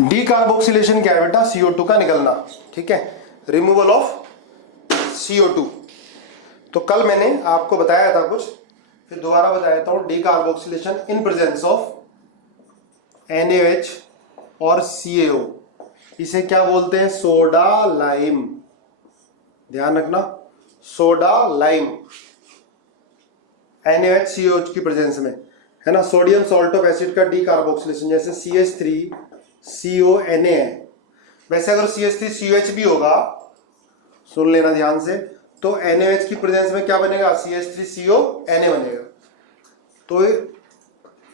D carboxylation क्या है बेटा? CO2 का निकलना, ठीक है, रिमूवल ऑफ CO2। तो कल मैंने आपको बताया था कुछ, फिर दोबारा बता देता हूं। D carboxylation in presence of NaOH और CaO, इसे क्या बोलते हैं? Soda lime. ध्यान रखना, सोडा लाइम NaOH CaOH की प्रेजेंस में, है ना। सोडियम सॉल्ट ऑफ एसिड का डी कार्बोक्सिलेशन, जैसे CH3CONa है, वैसे अगर CH3COH भी होगा, सुन लेना ध्यान से, तो NaOH की प्रेजेंस में क्या बनेगा? CH3CONa बनेगा। तो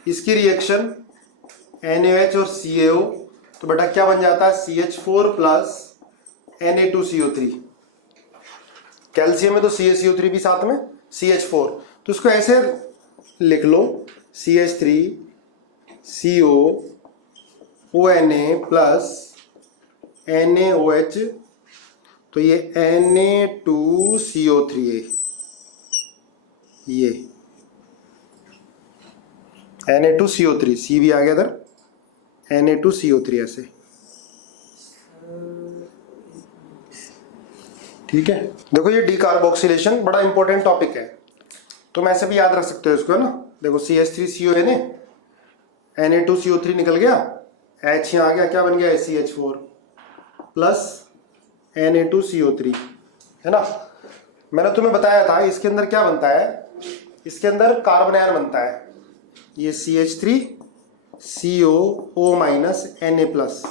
इसकी रिएक्शन NaOH और CaO, तो बेटा क्या बन जाता है? CH4 plus Na2CO3। कैल्शियम में तो CaCO3 भी साथ में CH4, तो इसको ऐसे लिख लो, CH3COONa प्लस NaOH, तो ये Na2CO3 है, ये Na2CO3, C भी आ गया इधर, Na2CO3 ऐसे, ठीक है। देखो ये डी कार्बोक्सिलेशन बड़ा इंपॉर्टेंट टॉपिक है, तुम ऐसे भी याद रख सकते हो इसको, है ना। देखो CH3CONa, Na2CO3 निकल गया, H यहाँ आ गया, क्या बन गया? CH4 प्लस Na2CO3, है ना। मैंने तुम्हें बताया था इसके अंदर क्या बनता है, इसके अंदर कार्बन आयन बनता है, ये CH3CO माइनस Na प्लस,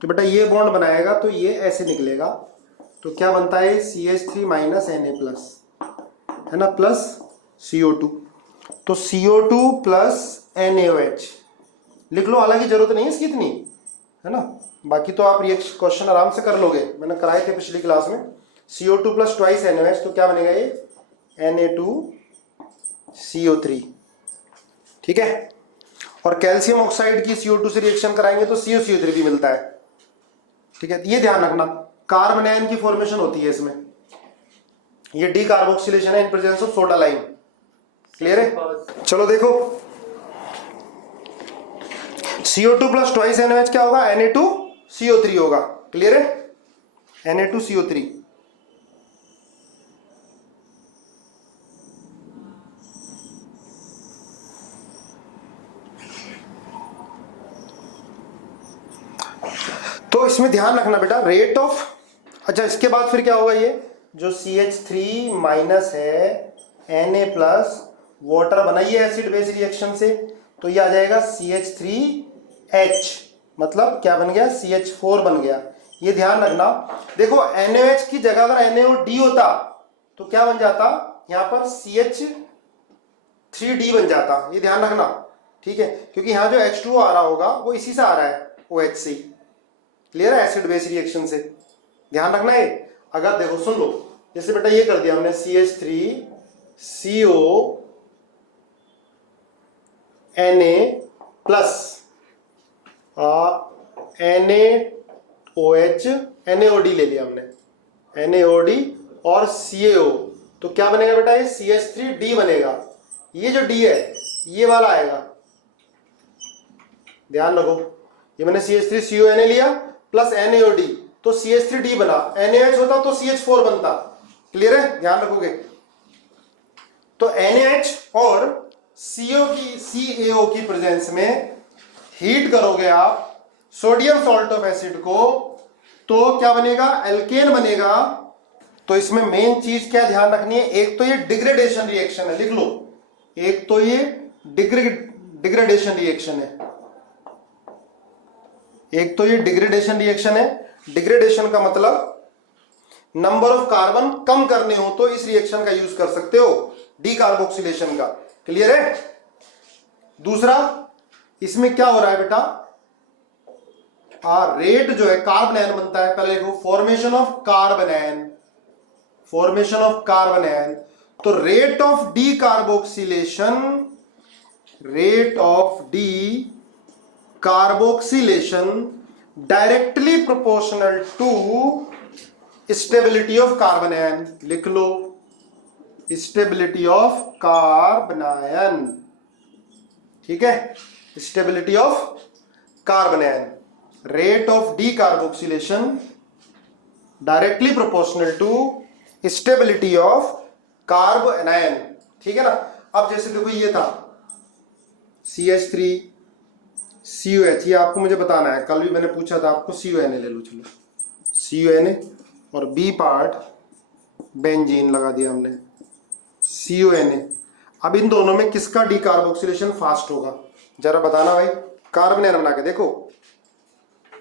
तो बेटा ये बॉन्ड बनाएगा तो ये ऐसे निकलेगा, तो क्या बनता है? CH3 माइनस Na प्लस, है ना, प्लस CO2, तो CO2 प्लस NaOH लिख लो, हालांकि जरूरत नहीं है इसकी इतनी, है ना। बाकी तो आप क्वेश्चन आराम से कर लोगे, मैंने कराए थे पिछली क्लास में। CO2 प्लस ट्वाइस NaOH, तो क्या बनेगा ये? Na2CO3, ठीक है। और कैल्शियम ऑक्साइड की CO2 से रिएक्शन कराएंगे तो CuCO3 भी मिलता है, ठीक है। ये ध्यान रखना, कार्बन आयन की फॉर्मेशन होती है इसमें, ये डी कार्बोक्सिलेशन है in presence of soda lime. Clear है? चलो देखो, CO2 प्लस ट्वाइस NaOH क्या होगा? Na2CO3 होगा। क्लियर है? Na2CO3, तो इसमें ध्यान रखना बेटा, रेट ऑफ, अच्छा इसके बाद फिर क्या होगा? ये जो CH3 माइनस है, Na प्लस, वाटर बनाइए एसिड बेस रिएक्शन से, तो ये आ जाएगा CH3H, मतलब क्या बन गया? CH4 बन गया। ये ध्यान रखना, देखो NaOH की जगह अगर NaOD होता तो क्या बन जाता? यहां पर CH3D बन जाता, ये ध्यान रखना, ठीक है, क्योंकि यहां जो H2O आ रहा होगा वो इसी से आ रहा है, OH से। क्लियर है? एसिड बेस रिएक्शन से ध्यान रखना है। अगर देखो सुन लो, जैसे बेटा ये कर दिया हमने CH3CONa प्लस NaOH, NaOD ले लिया हमने, NaOD और CaO, तो क्या बनेगा बेटा? ये CH3D बनेगा। ये जो D है ये वाला आएगा, ध्यान रखो, ये मैंने CH3CONa लिया प्लस NaOD, तो CH3D बना, NaOH होता तो CH4 बनता। क्लियर है? ध्यान रखोगे। तो NaH और CaO की प्रेजेंस में हीट करोगे आप सोडियम सॉल्ट ऑफ एसिड को, तो क्या बनेगा? एल्केन बनेगा। तो इसमें मेन चीज क्या ध्यान रखनी है? एक तो ये डिग्रेडेशन रिएक्शन है, लिख लो, एक तो ये डिग्रेडेशन रिएक्शन है, एक तो ये डिग्रेडेशन रिएक्शन है। डिग्रेडेशन का मतलब नंबर ऑफ कार्बन कम करने हो तो इस रिएक्शन का यूज कर सकते हो, डी कार्बोक्सिलेशन का। क्लियर है? दूसरा, इसमें क्या हो रहा है बेटा? रेट जो है, कार्बन आयन बनता है, पहले देखो formation of carbanion, formation of carbanion, तो rate of decarboxylation, rate of decarboxylation directly proportional to stability of carbanion. लिख लो, स्टेबिलिटी ऑफ कार्बन आयन, ठीक है, stability of carbanion. rate of decarboxylation directly proportional to stability of carbanion. ठीक है ना। अब जैसे देखो ये था CH3 COH, ये आपको मुझे बताना है, कल भी मैंने पूछा था आपको। CONA ले लो, चलो CONA, और बी पार्ट बेंजीन लगा दिया हमने CONA। अब इन दोनों में किसका डीकार्बोक्सिलेशन फास्ट होगा जरा बताना भाई। कार्बन एन बना के देखो,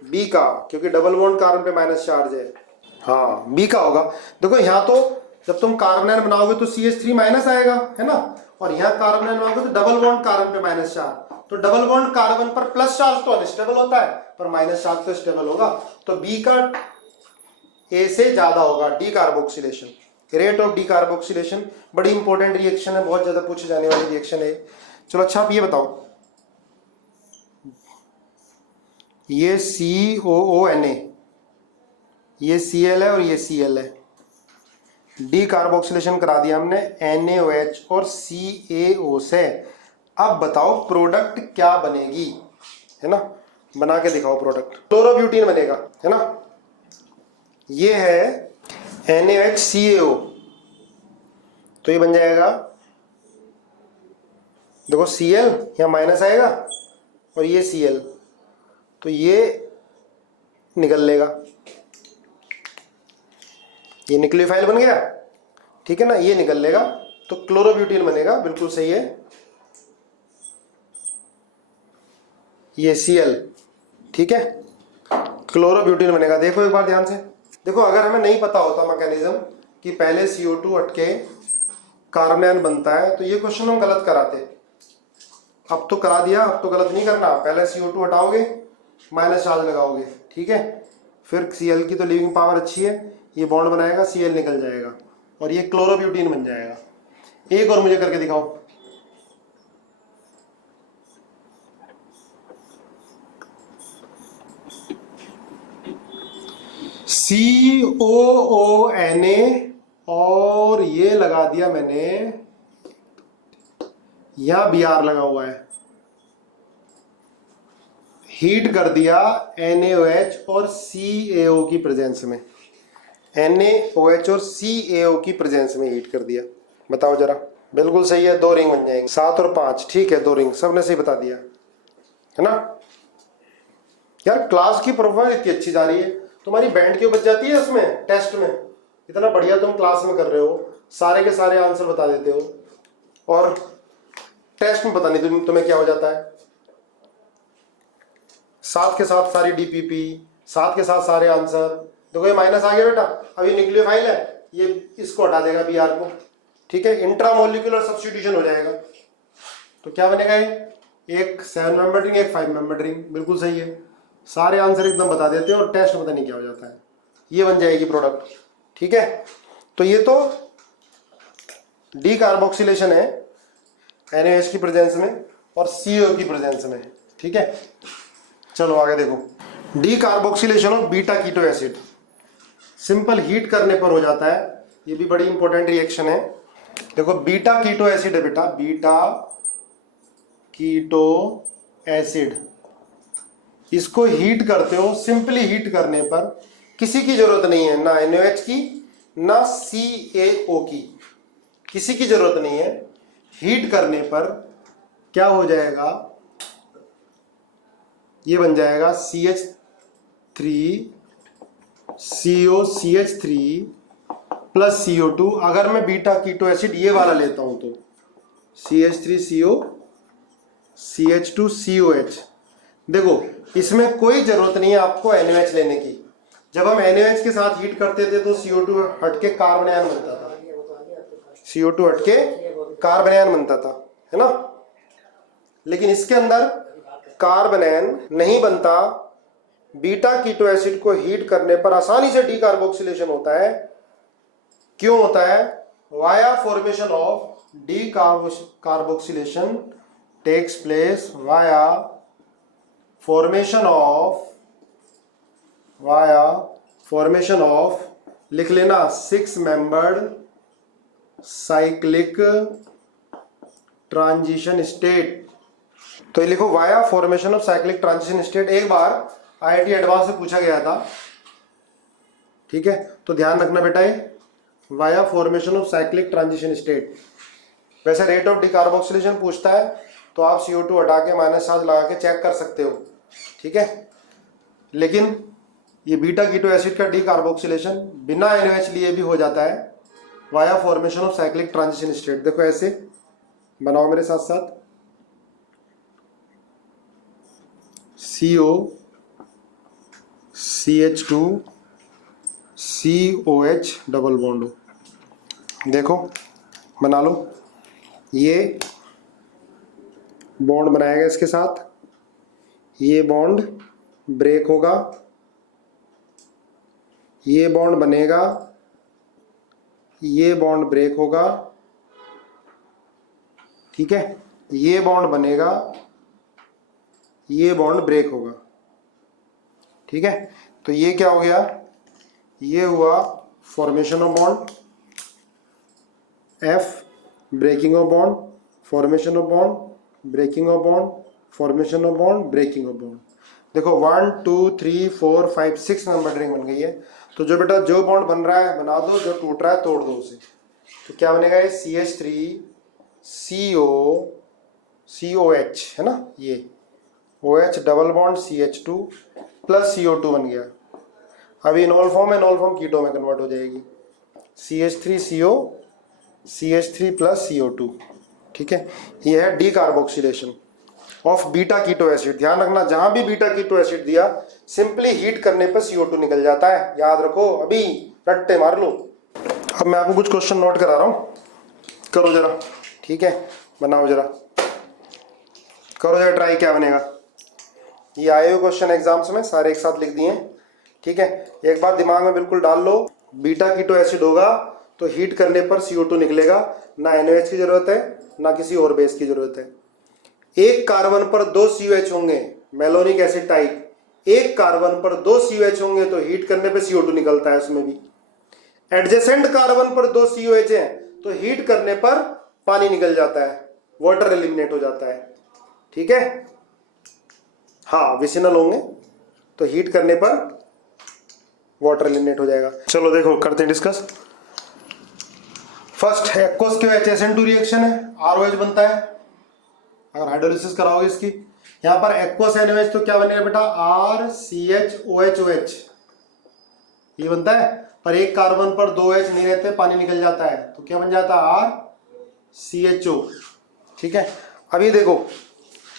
बी का, क्योंकि डबल बॉन्ड कार्बन पे माइनस चार्ज है। हाँ बी का होगा। देखो यहाँ तो जब तुम कार्बन एन बनाओगे तो CH3 माइनस आएगा, है ना, और यहाँ कार्बन एन बनाओगे तो डबल बॉन्ड कार्बन पे माइनस चार्ज। तो डबल बॉन्ड कार्बन पर प्लस चार्ज तो अनस्टेबल होता है, पर माइनस चार्ज तो स्टेबल होगा। तो बी का ए से ज्यादा होगा डीकार्बोक्सिलेशन, रेट ऑफ डीकार्बोक्सिलेशन। बड़ी इंपॉर्टेंट रिएक्शन है, बहुत ज्यादा पूछे जाने वाली रिएक्शन है। चलो अच्छा आप ये बताओ, ये COONA, ये Cl है और ये Cl है, डीकार्बोक्सिलेशन करा दिया हमने NaOH और CaO से। अब बताओ प्रोडक्ट क्या बनेगी, है ना, बना के दिखाओ प्रोडक्ट। क्लोरोब्यूटीन बनेगा, है ना। ये है NaOH-CaO, तो ये बन जाएगा, देखो Cl यहाँ माइनस आएगा और ये Cl, तो ये निकल लेगा, ये न्यूक्लियोफाइल बन गया, ठीक है ना, ये निकल लेगा, तो क्लोरोब्यूटीन बनेगा। बिल्कुल सही है, ये Cl, ठीक है, क्लोरोब्यूटीन बनेगा। देखो एक बार ध्यान से देखो, अगर हमें नहीं पता होता मैकेनिज्म कि पहले CO2 हटके कार्बन आयन बनता है तो ये क्वेश्चन हम गलत कराते। अब तो करा दिया, अब तो गलत नहीं करना। पहले CO2 हटाओगे, माइनस चार्ज लगाओगे, ठीक है, फिर Cl की तो लिविंग पावर अच्छी है, ये बॉन्ड बनाएगा, Cl निकल जाएगा और ये क्लोरोब्यूटीन बन जाएगा। एक और मुझे करके दिखाओ, COONA और ये लगा दिया मैंने, यहां Br लगा हुआ है, हीट कर दिया NaOH और CaO की प्रेजेंस में, NaOH और CaO की प्रेजेंस में हीट कर दिया। बताओ जरा। बिल्कुल सही है, 2 रिंग बन जाएंगे, 7 और 5, ठीक है, 2 रिंग, सबने सही बता दिया, है ना। यार क्लास की प्रोफाइल इतनी अच्छी जा रही है, तुम्हारी बैंड क्यों बच जाती है इसमें टेस्ट में। इतना बढ़िया तुम क्लास में कर रहे हो, सारे के सारे आंसर बता देते हो, और टेस्ट में पता नहीं तुम्हें क्या हो जाता है। साथ के साथ सारी DPP, साथ के साथ सारे आंसर। देखो ये माइनस आ गया बेटा, अब ये न्यूक्लियोफाइल है, ये इसको हटा देगा Br को, ठीक है, इंट्रामोलिकुलर सब्स्टिट्यूशन हो जाएगा। तो क्या बनेगा ये, एक 7 मेंबर रिंग, एक 5 मेंबर रिंग। बिल्कुल सही है, सारे आंसर एकदम बता देते हो और टेस्ट पता नहीं क्या हो जाता है। ये बन जाएगी प्रोडक्ट, ठीक है। तो ये तो डीकार्बोक्सिलेशन है NaOH की प्रेजेंस में और CO की प्रेजेंस में, ठीक है। चलो आगे देखो, decarboxylation of beta keto acid, simple heat करने पर हो जाता है। ये भी बड़ी इंपॉर्टेंट रिएक्शन है। देखो बीटा कीटो एसिड है बेटा, बीटा कीटो एसिड, इसको हीट करते हो, सिंपली हीट करने पर किसी की जरूरत नहीं है, ना NaOH की ना CaO की, किसी की जरूरत नहीं है। हीट करने पर क्या हो जाएगा, ये बन जाएगा CH3COCH3 प्लस CO2। अगर मैं बीटा कीटो एसिड ये वाला लेता हूं तो CH3CO CH2COH। देखो इसमें कोई जरूरत नहीं है आपको NaOH लेने की। जब हम NaOH के साथ हीट करते थे तो CO2 हटके कार्बन आयन बनता था, CO2 हटके कार्बन आयन बनता था, है ना। लेकिन इसके अंदर कार्बन आयन नहीं बनता। बीटा कीटो एसिड को हीट करने पर आसानी से डीकार्बोक्सिलेशन होता है। क्यों होता है, via formation of decarboxylation takes place via formation of लिख लेना 6 मेंबर्ड साइक्लिक ट्रांजिशन स्टेट। तो ये लिखो via formation of cyclic transition state. एक बार IIT एडवांस से पूछा गया था, ठीक है। तो ध्यान रखना बेटा, ये via formation of cyclic transition state. वैसे रेट ऑफ डिकार्बोक्सिलेशन पूछता है तो आप CO2 हटा के माइनस चार्ज लगा के चेक कर सकते हो, ठीक है। लेकिन ये बीटा कीटो एसिड का डिकार्बोक्सिलेशन बिना NaOH लिए भी हो जाता है via formation of cyclic transition state. देखो ऐसे बनाओ मेरे साथ साथ, CO CH2 COH double bond हो, देखो बना लो। ये बॉन्ड बनाएगा इसके साथ, ये बॉन्ड ब्रेक होगा, ये बॉन्ड बनेगा, ये बॉन्ड ब्रेक होगा, ठीक है। ये बॉन्ड बनेगा, ये बॉन्ड ब्रेक होगा, ठीक है। तो ये क्या हो गया, ये हुआ formation of bond, F breaking of bond, formation of bond, breaking of bond, formation of bond, breaking of bond. देखो 1 2 3 4 5 6 नंबर रिंग बन गई है। तो जो बेटा जो बॉन्ड बन रहा है बना दो, जो टूट रहा है तोड़ दो उसे। तो क्या बनेगा, ये CH3 COH है ना, ये OH double bond CH2 plus CO2 बन गया। अभी इनोल फॉर्म है, इनोल फॉर्म कीटो में कन्वर्ट हो जाएगी, CH3CO CH3 प्लस CO2, ठीक है। ये है decarboxylation of beta keto acid. ध्यान रखना, जहां भी बीटा कीटो एसिड दिया सिंपली हीट करने पर CO2 निकल जाता है, याद रखो, अभी रट्टे मार लो। अब मैं आपको कुछ क्वेश्चन नोट करा रहा हूं, करो जरा, ठीक है। बनाओ जरा, करो जरा ट्राई, क्या बनेगा। ये आए हुए क्वेश्चन एग्जाम्स में सारे एक साथ लिख दिए, ठीक है। एक बात दिमाग में बिल्कुल डाल लो, बीटा कीटो एसिड होगा तो हीट करने पर CO2 निकलेगा, ना NaOH की जरूरत है ना किसी और बेस की जरूरत है। एक कार्बन पर 2 COH होंगे, मेलोनिक एसिड टाइप, एक कार्बन पर 2 COH होंगे तो हीट करने पे CO2 निकलता है उसमें भी। एडजेसेंट कार्बन पर 2 COH हैं तो हीट करने पर पानी निकल जाता है, वाटर एलिमिनेट हो जाता है, ठीक है। हाँ, विसिनल होंगे तो हीट करने पर वाटर एलिमिनेट हो जाएगा। चलो देखो करते हैं discuss. First aqueous KOH SN2 reaction है, ROH बनता है अगर हाइड्रोलिसिस कराओगे इसकी। यहाँ पर एक्वस NaOH तो क्या बनेगा बेटा, RCHOHOH, ये बनता है। पर एक कार्बन पर 2 H नहीं रहते, पानी निकल जाता है तो क्या बन जाता है, RCHO, ठीक है। अभी देखो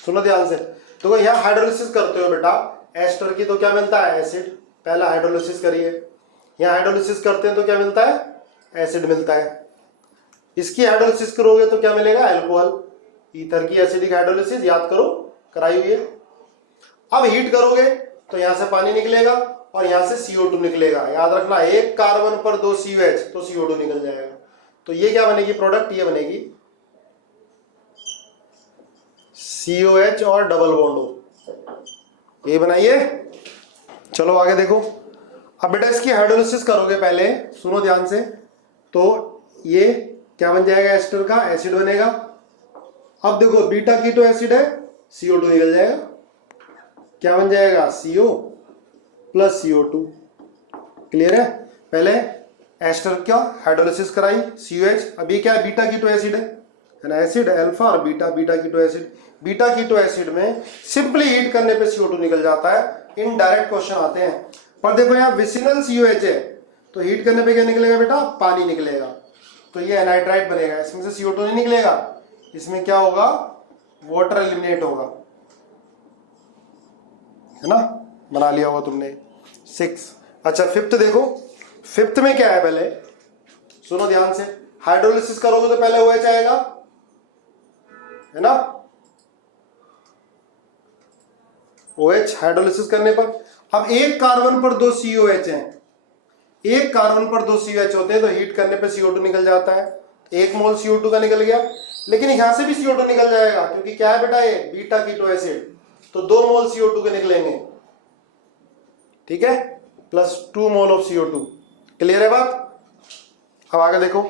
सुनो ध्यान से, तो यहाँ हाइड्रोलिसिस करते हो बेटा एस्टर की तो क्या मिलता है, एसिड। पहला हाइड्रोलिसिस करिए, यहाँ हाइड्रोलिसिस करते हैं तो क्या मिलता है, एसिड मिलता है। इसकी हाइड्रोलिसिस करोगे तो क्या मिलेगा, अल्कोहल। ईथर की एसिडिक हाइड्रोलिसिस याद करो, कराई हुई है। अब हीट करोगे तो यहां से पानी निकलेगा और यहां से CO2 निकलेगा। याद रखना, एक कार्बन पर 2 COH तो CO2 निकल जाएगा। तो ये क्या बनेगी प्रोडक्ट, ये बनेगी COH और डबल बॉन्ड हो, ये बनाइए। चलो आगे देखो। अब बेटा इसकी हाइड्रोलिसिस करोगे, पहले सुनो ध्यान से, तो ये क्या बन जाएगा, एस्टर का एसिड बनेगा। अब देखो बीटा कीटो एसिड है, CO2 निकल जाएगा, क्या बन जाएगा, CO प्लस CO2। क्लियर है। पहले एस्टर क्या हाइड्रोलिसिस कराई, COH। अभी क्या है, बीटा कीटो एसिड है ना, एसिड अल्फा और beta, beta keto acid. Beta keto acid में सिंपली हीट करने पे CO2 निकल जाता है। इनडायरेक्ट क्वेश्चन आते हैं, पर देखो यहाँ विसिनल COH है तो हीट करने पे क्या निकलेगा बेटा, पानी निकलेगा। तो ये एनाइट्राइट बनेगा, इसमें से CO2 नहीं निकलेगा, इसमें क्या होगा, वाटर एलिमिनेट होगा, है ना। बना लिया होगा तुमने 6। अच्छा फिफ्थ देखो, फिफ्थ में क्या है, पहले सुनो ध्यान से। हाइड्रोलिसिस करोगे तो पहले OH आएगा, है ना। OH हाइड्रोलिसिस करने पर, अब एक कार्बन पर 2 COH हैं, एक कार्बन पर 2 COH होते हैं तो हीट करने पे CO2 निकल जाता है। 1 मोल CO2 का निकल गया, लेकिन यहां से भी CO2 निकल जाएगा क्योंकि क्या है बेटा, ये बीटा कीटो एसिड, तो 2 मोल CO2 के निकलेंगे, ठीक है, plus 2 mole of CO2। Clear है बात। अब आगे देखो,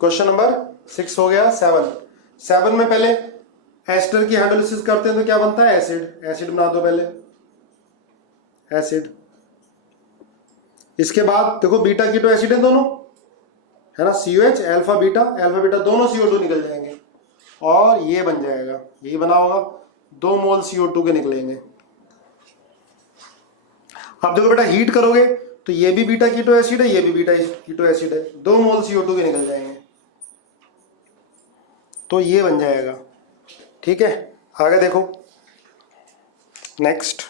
क्वेश्चन नंबर 6 हो गया। 7 में पहले एस्टर की हाइड्रोलिसिस करते हैं तो क्या बनता है, एसिड। एसिड बना दो पहले, एसिड। इसके बाद देखो बीटा कीटो एसिड है दोनों, है ना, COH अल्फा बीटा दोनों CO2 निकल जाएंगे और ये बन जाएगा, यही बना होगा, 2 मोल CO2 के निकलेंगे। अब देखो बेटा हीट करोगे तो ये भी बीटा कीटो एसिड है, ये भी बीटा कीटो एसिड है, 2 मोल CO2 के निकल जाएंगे, तो ये बन जाएगा। ठीक है, आगे देखो नेक्स्ट,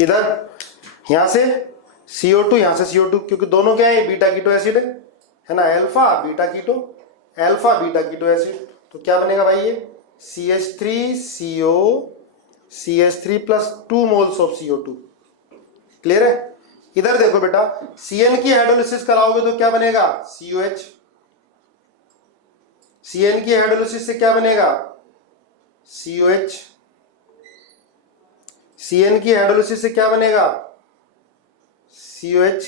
इधर यहां से CO2 यहां से CO2, क्योंकि दोनों क्या है, बीटा कीटो एसिड है ना, अल्फा बीटा कीटो एसिड। तो क्या बनेगा भाई, ये CH3CO CH3 plus 2 moles of CO2। Clear है। इधर देखो बेटा, CN की हाइड्रोलिसिस कराओगे तो क्या बनेगा, COH। CN की हाइड्रोलिसिस से क्या बनेगा, COH। CN की हाइड्रोलिसिस से क्या बनेगा, COH।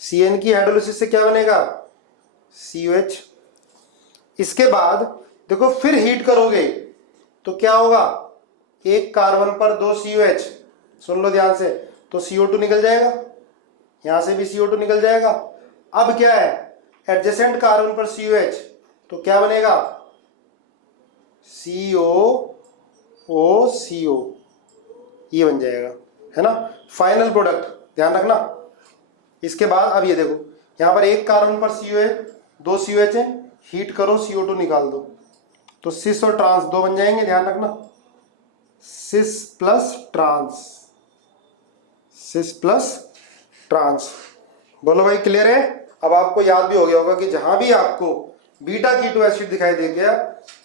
CN की हाइड्रोलिसिस से क्या बनेगा, COH। इसके बाद देखो फिर हीट करोगे तो क्या होगा, एक कार्बन पर 2 COH, सुन लो ध्यान से, तो CO2 निकल जाएगा, यहां से भी CO2 निकल जाएगा। अब क्या है, एडजेसेंट कार्बन पर COH, तो क्या बनेगा, CO, ये बन जाएगा, है ना, फाइनल प्रोडक्ट, ध्यान रखना। इसके बाद अब ये देखो, यहां पर एक कार्बन पर COH, 2 COH है, हीट करो CO2 निकाल दो, तो सिस और ट्रांस 2 बन जाएंगे, ध्यान रखना, सिस प्लस ट्रांस। बोलो भाई क्लियर है। अब आपको याद भी हो गया होगा कि जहां भी आपको बीटा कीटो एसिड दिखाई दे गया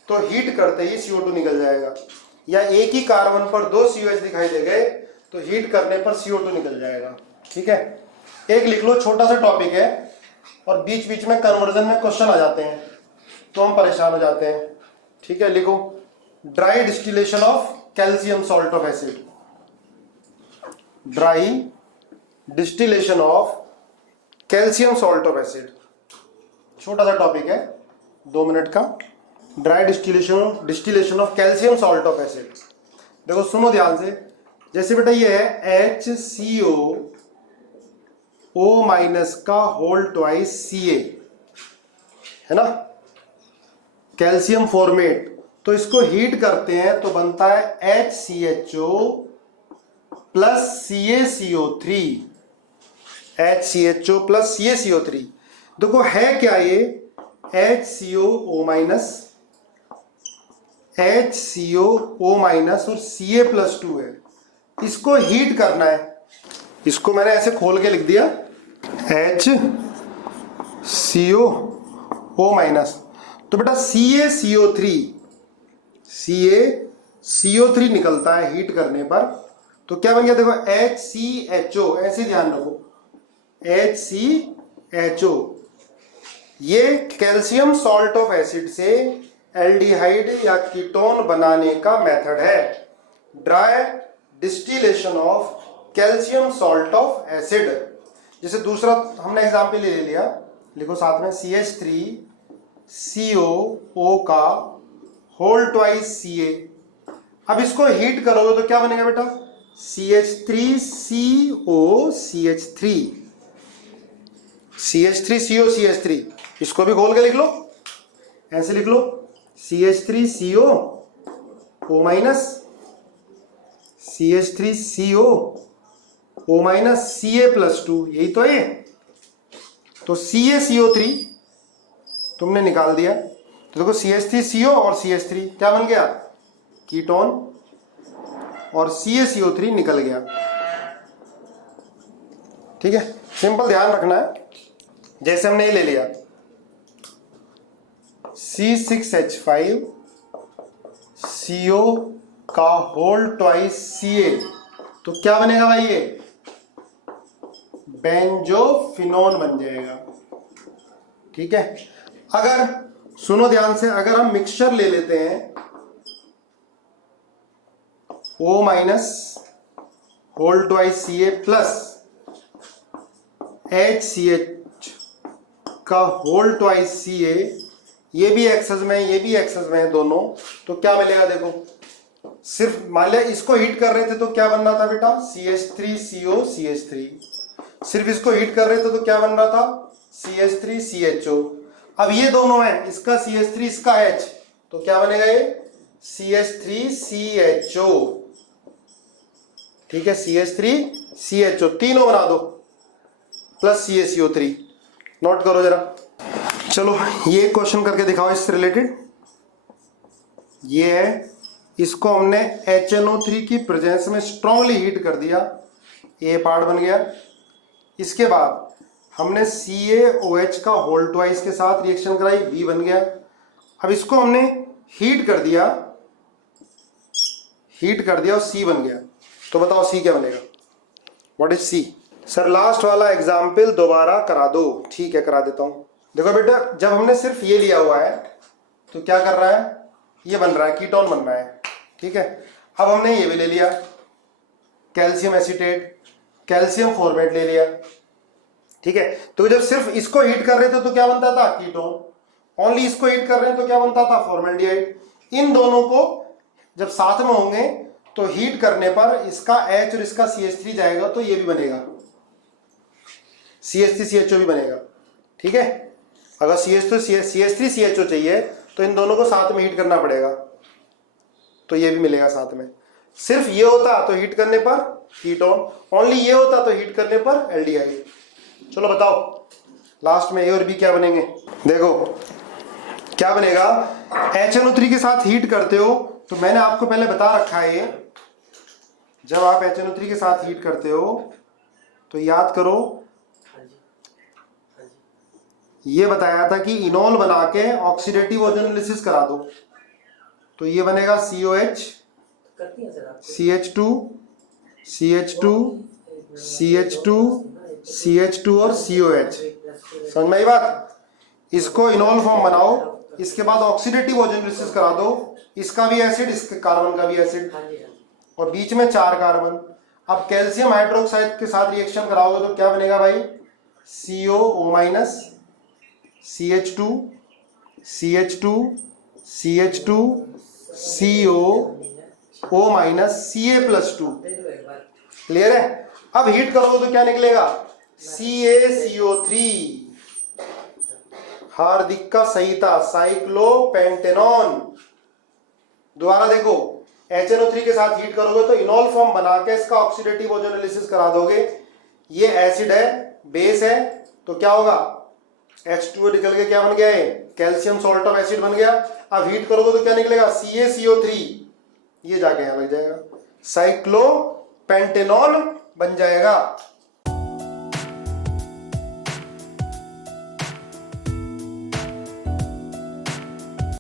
तो हीट करते ही CO2 निकल जाएगा, या एक ही कार्बन पर 2 COH दिखाई दे गए तो हीट करने पर CO2 निकल जाएगा। ठीक है, एक लिख लो, छोटा सा टॉपिक है और बीच बीच में कन्वर्जन में क्वेश्चन आ जाते हैं तो हम परेशान हो जाते हैं। ठीक है, लिखो, dry distillation of calcium salt of acid. Dry distillation of calcium salt of acid, छोटा सा टॉपिक है, 2 मिनट का। Dry distillation of calcium salt of acid. देखो सुनो ध्यान से, जैसे बेटा ये है HCO माइनस का होल ट्वाइस Ca, है ना, कैल्शियम फॉर्मेट, तो इसको हीट करते हैं तो बनता है HCHO plus CaCO3, HCHO plus CaCO3। देखो है क्या ये, HCO माइनस और Ca प्लस 2 है, इसको हीट करना है। इसको मैंने ऐसे खोल के लिख दिया HCO माइनस, तो बेटा CaCO3 निकलता है हीट करने पर, तो क्या बन गया, देखो HCHO, ऐसे ध्यान रखो, HCHO, ये कैल्शियम सॉल्ट ऑफ एसिड से एल्डिहाइड या कीटोन बनाने का मेथड है, dry distillation of calcium salt of acid. जैसे दूसरा हमने एग्जाम्पल ले लिया, लिखो साथ में, CH3CO का होल ट्वाइस Ca। अब इसको हीट करोगे तो क्या बनेगा बेटा, CH3CO, इसको भी खोल के लिख लो, ऐसे लिख लो, CH3CO माइनस Ca प्लस 2, यही तो है। तो CaCO3 तुमने निकाल दिया, तो देखो CH3CO और CH3 क्या बन गया, कीटोन, और CaCO3 निकल गया। ठीक है, सिंपल ध्यान रखना है। जैसे हमने ये ले लिया C6H5CO का होल ट्वाइस Ca, तो क्या बनेगा भाई, ये बेंजोफिनोन बन जाएगा। ठीक है, अगर सुनो ध्यान से, अगर हम मिक्सचर ले लेते हैं O minus whole twice Ca plus HCH का होल ट्वाइस Ca, ये भी एक्सेस में है, ये भी एक्सेस में है दोनों, तो क्या मिलेगा, देखो सिर्फ मान लिया इसको हीट कर रहे थे तो क्या बन रहा था बेटा, CH3CO CH3। सिर्फ इसको हीट कर रहे थे तो क्या बन रहा था, CH3CHO। अब ये दोनों हैं, इसका CH3 इसका H, तो क्या बनेगा ये CH3CHO। ठीक है, CH3CHO तीनों बना दो प्लस CaCO3। नोट करो जरा। चलो ये क्वेश्चन करके दिखाओ इससे रिलेटेड। ये है, इसको हमने HNO3 की प्रेजेंस में स्ट्रांगली हीट कर दिया, ए पार्ट बन गया। इसके बाद हमने CaOH का होल ट्वाइस के साथ रिएक्शन कराई, B बन गया। अब इसको हमने हीट कर दिया और C बन गया। तो बताओ C क्या बनेगा, what is C? Sir last वाला एग्जाम्पल दोबारा करा दो। ठीक है, करा देता हूं। देखो बेटा, जब हमने सिर्फ ये लिया हुआ है तो क्या कर रहा है, ये बन रहा है, कीटोन बन रहा है। ठीक है, अब हमने ये भी ले लिया, कैल्शियम एसीटेट, कैल्शियम फॉर्मेट ले लिया। ठीक है, तो जब सिर्फ इसको हीट कर रहे थे तो क्या बनता था, कीटोन। ओनली इसको हीट कर रहे हैं तो क्या बनता था, फॉर्मेल्डिहाइड। इन दोनों को जब साथ में होंगे तो हीट करने पर इसका H और इसका CH3 जाएगा तो ये भी बनेगा, CH3CHO भी बनेगा। ठीक है, अगर CH3CHO चाहिए तो इन दोनों को साथ में हीट करना पड़ेगा, तो ये भी मिलेगा साथ में। सिर्फ ये होता तो हीट करने पर कीटोन, ओनली ये होता तो हीट करने पर एल्डिहाइड। चलो बताओ लास्ट में A और B क्या बनेंगे। देखो क्या बनेगा, HNO3 के साथ हीट करते हो तो मैंने आपको पहले बता रखा है, ये जब आप HNO3 के साथ हीट करते हो तो याद करो, ये बताया था कि इनोल बना के ऑक्सीडेटिव ओजोनोलिसिस करा दो, तो ये बनेगा COH, CH2, CH2, CH2, CH2 और COH। समझ में आई बात? इसको इनोल फॉर्म बनाओ, इसके बाद ऑक्सीडेटिव ओजोनोलिसिस करा दो, इसका भी एसिड, इसके कार्बन का भी एसिड, और बीच में 4 कार्बन। अब कैल्शियम हाइड्रोक्साइड के साथ रिएक्शन कराओगे तो क्या बनेगा भाई, COO-, CH2, CH2, CH2, COO-, Ca+2। Clear है? अब हीट करोगे तो क्या निकलेगा, CaCO3। हार्दिक का सही था, साइक्लोपेंटेनॉन। दोबारा देखो, HNO3 के साथ हीट करोगे तो इनोल फॉर्म बना के इसका ऑक्सीडेटिव ओजोनोलिसिस करा दोगे। ये एसिड है, बेस है, तो क्या होगा, H2O निकल के क्या बन गया है, कैल्शियम सॉल्ट ऑफ एसिड बन गया। अब हीट करोगे तो क्या निकलेगा, CaCO3, ये जाके यहां लग जाएगा, साइक्लोपेंटेनॉन बन जाएगा।